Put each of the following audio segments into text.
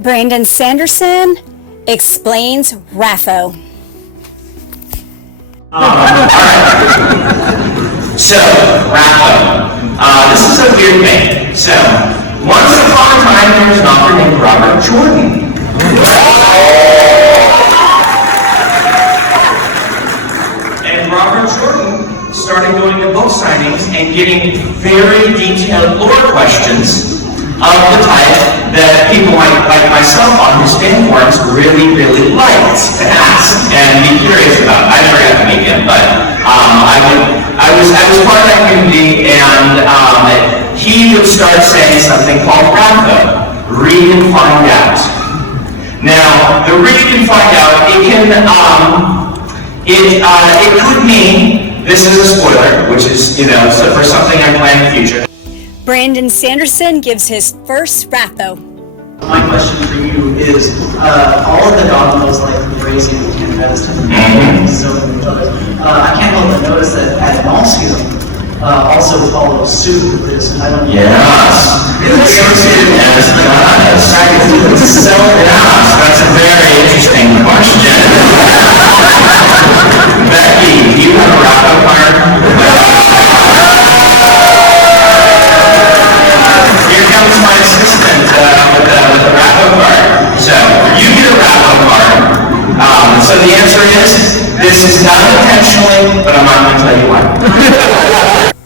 Brandon Sanderson explains Rapho. Alright. So, Rapho. This is a weird thing. So, once upon a time there was an author named Robert Jordan. And Robert Jordan started going to book signings and getting very detailed lore questions of the type that people like myself on his fan forums really liked to ask and be curious about. I never got to meet him, but I was part of that community, and he would start saying something called Rapho, read and find out. Now, the read and find out, it could mean, this is a spoiler, which is, so for something I plan in the future. Brandon Sanderson gives his first Rapho. My question for you is, all of the dogmas like raising the canvas to the so I can't help but notice that Admalcium also follows suit with this. I don't know. Yes. That's a very interesting question. Becky, do you have a Rapho card? Here comes my assistant with the Rapho card. So, you get a Rapho card. So the answer is, this is not intentionally, but I'm not going to tell you why.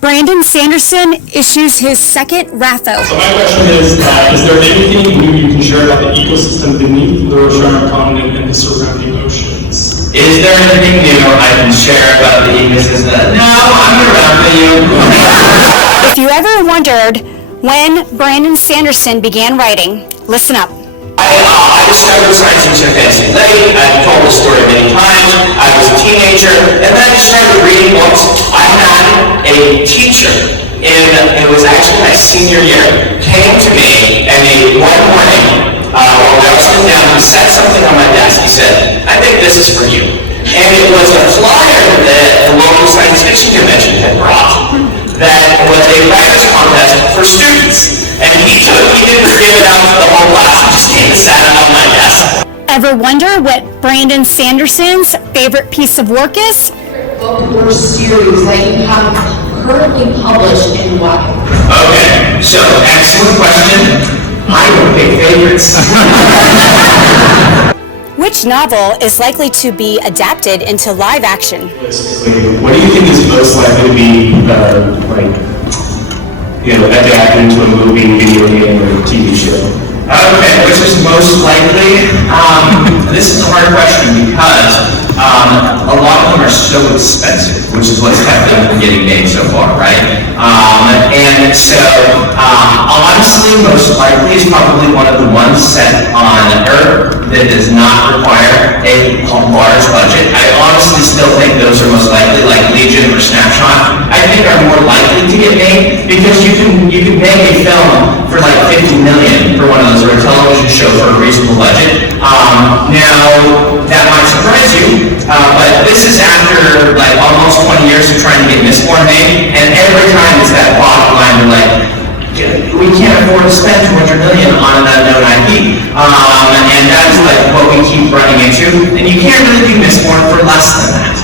Brandon Sanderson issues his second Rapho. So my question is there anything new you can share about the ecosystem beneath the Oceanic continent and the surrounding oceans? Is there anything new I can share about the ecosystem? No, I'm around for you. If you ever wondered when Brandon Sanderson began writing, listen up. I discovered science and SheFantasy late. I've told this story many times. I was a teenager, and then I started reading books. I had a teacher, it was actually my senior year, came to me and one morning, while I was sitting down, he set something on my desk. He said, I think this is for you. And it was a flyer that the local science fiction convention had brought that was a writer's contest for students. And he didn't give it out to the whole class, he just came and sat it on my desk. Ever wonder what Brandon Sanderson's favorite piece of work is? Book or series that you have currently published and why? Okay, so excellent question. I don't pick favorites. Which novel is likely to be adapted into live action? What do you think is most likely to be adapted into a movie, video game, or TV show? Okay, which is most likely? This is a hard question because a lot of them are so expensive, which is what's kept them from getting made so far, right? And so, honestly, most likely is probably one of the ones set on Earth that does not require a large budget. I honestly still think those are most likely, like Legion or Snapshot, I think are more likely to get made because you can make a film for like $50 million for one of those, or a television show for a reasonable budget. Now, that might surprise you, but this is after like almost 20 years of trying to get Mistborn made, and every time it's that bottom line, we're like, we can't afford to spend $200 million on an unknown IP, and that's like what we keep running into, and you can't really do Mistborn for less than that.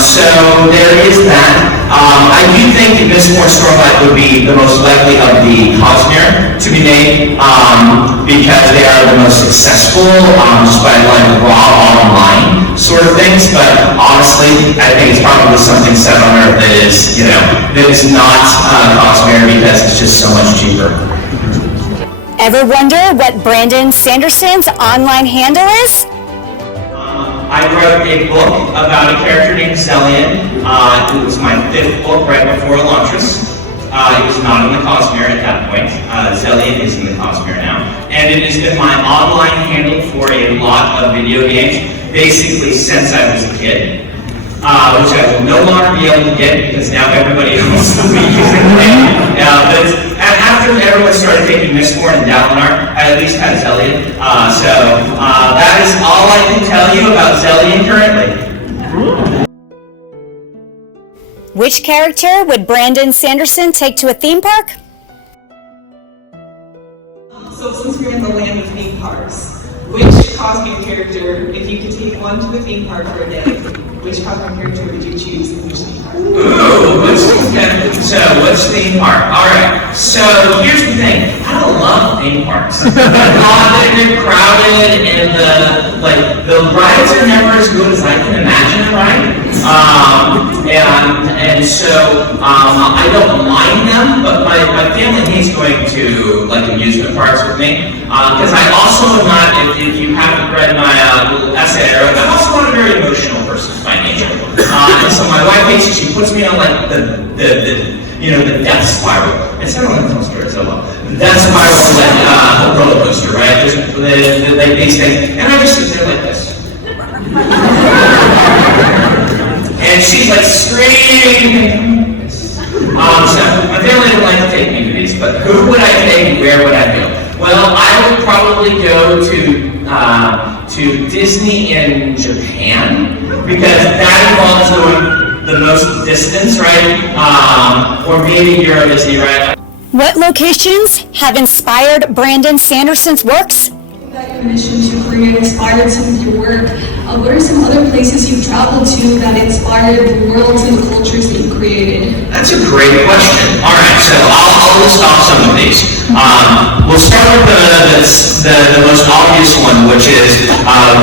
So there is that. I do think that Mistborn Stormlight would be the most likely of the Cosmere to be made, because they are the most successful, just by like raw online sort of things. But honestly, I think it's probably something set on Earth that is, that is not Cosmere because it's just so much cheaper. Ever wonder what Brandon Sanderson's online handle is? I wrote a book about a character named Zelian. It was my 5th book right before Elantris. It was not in the Cosmere at that point. Zelian is in the Cosmere now. And it has been my online handle for a lot of video games, basically since I was a kid. Which I will no longer be able to get because now everybody else will be using it. But after everyone started taking Mistborn and Dalinar, I at least had Zelian. So that is all I can tell you about Zelian currently. Which character would Brandon Sanderson take to a theme park? So since we're in the land of theme parks, which Cosmere character, if you could take one to the theme park for a day, which Cosmere character would you choose in which theme park? Ooh, what's theme park? Alright, so here's the thing. I don't love theme parks. I thought that they're crowded and the rides are never as good as I can imagine, right? I don't mind them, but my family hates going to amusement parks with me. Because I also am not, if you haven't read my little essay I wrote, I'm also not a very emotional person by nature. And so my wife hates it. She puts me on the death spiral. It's not really a coaster, so well. The death spiral is like a roller coaster, right? Just these things. And I just sit there like this. And she's like screaming. So my family didn't like to take me to these, but who would I take and where would I go? Well, I would probably go to Disney in Japan, because that involves going the most distance, right? Or maybe Euro Disney, right? What locations have inspired Brandon Sanderson's works? That your mission to create inspired some of your work. What are some other places you've traveled to that inspired the worlds and the cultures that you created? That's a great question. All right, so I'll list off some of these. We'll start with the most obvious one, which is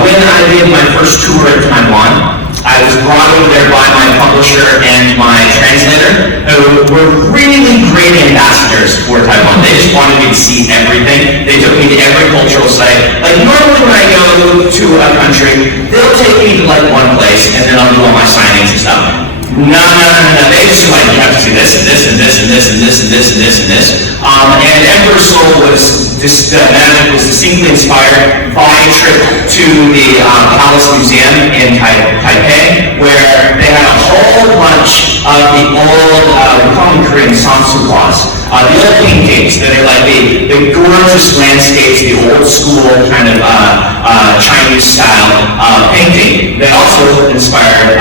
when I did my first tour in Taiwan. I was brought over there by my publisher and my translator, who were really great ambassadors for Taiwan. They just wanted me to see everything. They took me to every cultural site. Like normally when I go to a country, they'll take me to one place and then I'll do all my signings and stuff. No. They just you have to see this and this and this and this and this and this and this and this. And Emperor Soul was distinctly inspired by a trip to the Palace Museum in Taipei, where they had a whole bunch of the old, we call them Korean sansuhwas, the old paintings that are like the gorgeous landscapes, the old school kind of Chinese style painting. They also inspired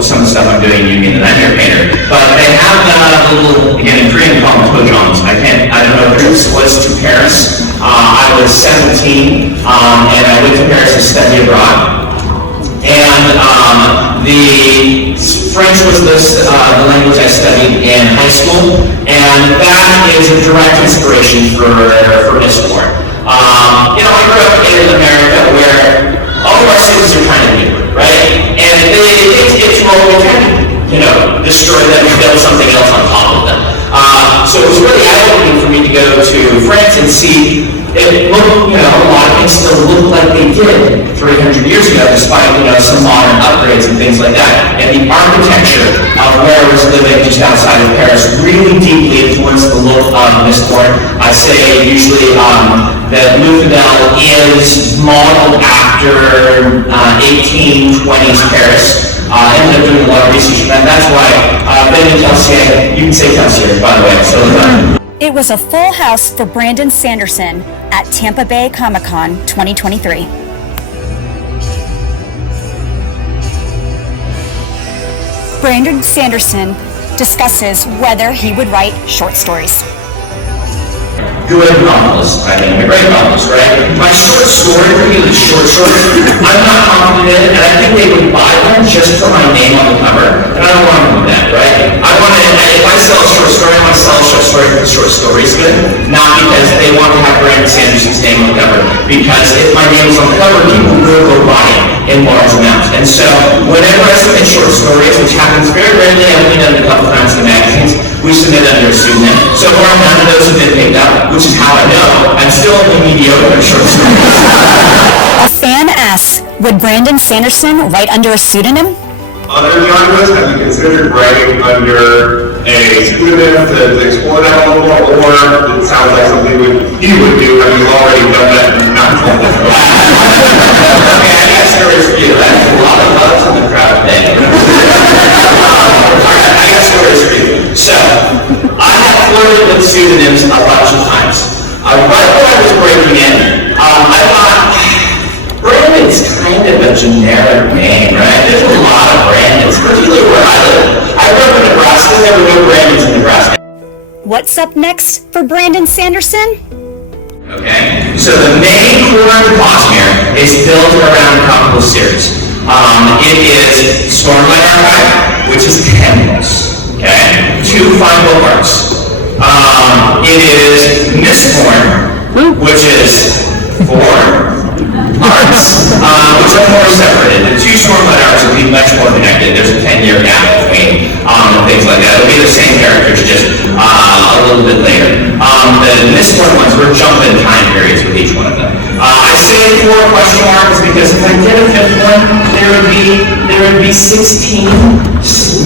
some of the stuff I'm doing in the Nightmare Painter. But they have little, again in Korean, we call them tojongs. I don't know if this was to Paris. I was 17 and I went to Paris to study abroad. And the French was the language I studied in high school, and that is a direct inspiration for Mistborn. I grew up in America where all of our cities are kind of new, right? And it's rolling kind of, destroy them and build something else on top of them. So it was really eye-opening for me to go to France and see it looked, a lot of things still look like they did 300 years ago, despite, some modern upgrades and things like that. And the architecture of where I was living just outside of Paris really deeply influenced the look of Mistborn. I say usually that Luthadel is modeled after 1820s Paris. I ended up doing a lot of research on that. That's why Ben and Telsier, you can say Telsier, by the way. So. It was a full house for Brandon Sanderson at Tampa Bay Comic-Con 2023. Brandon Sanderson discusses whether he would write short stories. Good novelist, I think, a great novelist, right? My short story, really short stories, I'm not confident, and I think they would buy them just for my name on the cover, and I don't want to do that, right? If I sell a short story, I want to sell a short story because the short story is good, not because they want to have Brandon Sanderson's name on the cover. Because if my name is on the cover, people will go buy it in large amounts. And so, whenever I submit short stories, which happens very rarely, I've only done it a couple times in magazines, we submit under a pseudonym. So far, none of those have been picked up, which is how I know I'm still only mediocre at short stories. A fan asks, would Brandon Sanderson write under a pseudonym? Other genres, have you considered writing under a pseudonym to explore that a little more, or it sounds like something he would do, have you already done that and not told us about? Okay, I got stories for you. That's a lot of loves in the crowd today. Alright, I got stories for you. So, I have flirted with pseudonyms a bunch of times. Right when I was breaking in, I thought, Brandon's kind of a generic name, right? There's a lot of Brandons, particularly where I live. I grew up in Nebraska, there were no Brandons in Nebraska. What's up next for Brandon Sanderson? Okay? So the main core of Cosmere is built around a couple of series. It is StormlightArchive, which is 10 books. Okay? 2 fun book arcs. It is Mistborn, which is 4 arcs, which are more separated. The 2 Stormlight arcs will be much more connected. There's a 10-year gap between things like that. It'll be the same characters, just a little bit later. The Mistborn ones, we're jumping time periods with each one of them. I say 4 question marks because if I did a 5th one, there would be 16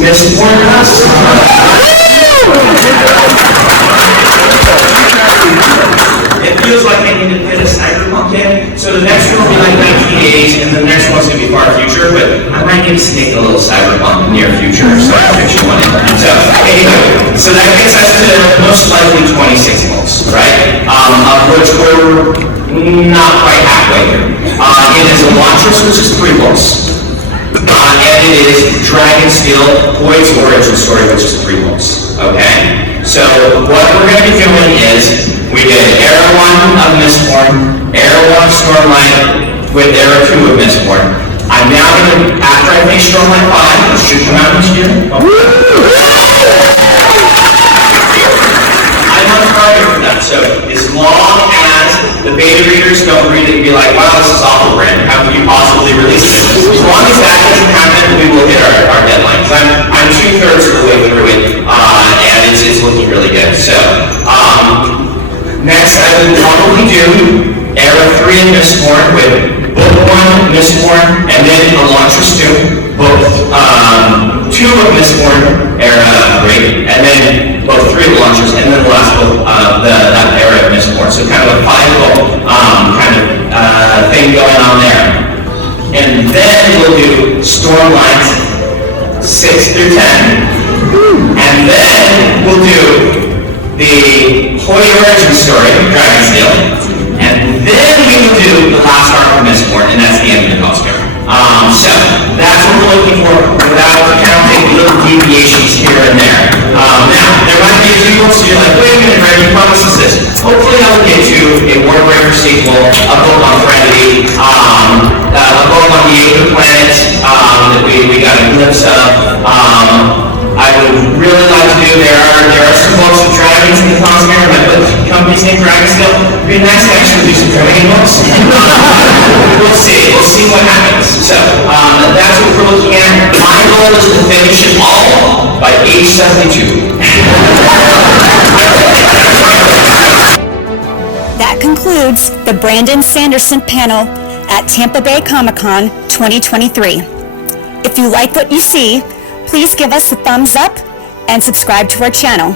Mistborn arcs. It feels like I need to fit a cyberpunk in, so the next one will be like 1980s, and the next one's going to be far future, but I might need to sneak a little cyberpunk near future, so I can fit you one in. So, anyway, so that gets us to most likely 26 books, right? Of which we're not quite halfway here. It is Elantris, which is 3 books. And it is Dragonsteel, Void's origin story, which is 3 books. Okay? So what we're going to be doing is, we did Era 1 of Mistborn, Era 1 of Stormlight, with Era 2 of Mistborn. I'm now going to, after I finish Stormlight 5, which should come out this year. I'm on target for that, so as long as the beta readers don't read it and be like, wow, this is awful, Brandon, how can you possibly release it? As long as that doesn't happen, we will hit our deadline. I'm 2/3 of the way through it, and it's looking really good. So, next I will probably do Era 3 of Mistborn with Book 1, Mistborn, and then Elantris 2, Book 2 of Mistborn, Era 3, and then Book 3 of Elantris, and then the last book, that Era of Mistborn. So kind of a 5-book thing going on there. And then we'll do Stormlight 6 through 10, and then we'll do the Holy origin story of Dragonsteel, and then we will do the last arc of Mistborn, and that's the end of the Cosmere. So that's what we're looking for without counting little deviations here and there. Now, there might be a few books you're like, wait a minute, Brandon, you promised us this. Hopefully I'll get you a Warbreaker sequel, a book on Threnody, a book on the Eighth Planet that we got a glimpse of. I would really like to do, there are some books of dragons in the Cosmere, but the company's named Dragonsteel. It'd be nice to actually do some dragon books. We'll see what happens. So, that's what we're looking at. My goal is to finish it all by age 72. That concludes the Brandon Sanderson panel at Tampa Bay Comic-Con 2023. If you like what you see, please give us a thumbs up and subscribe to our channel.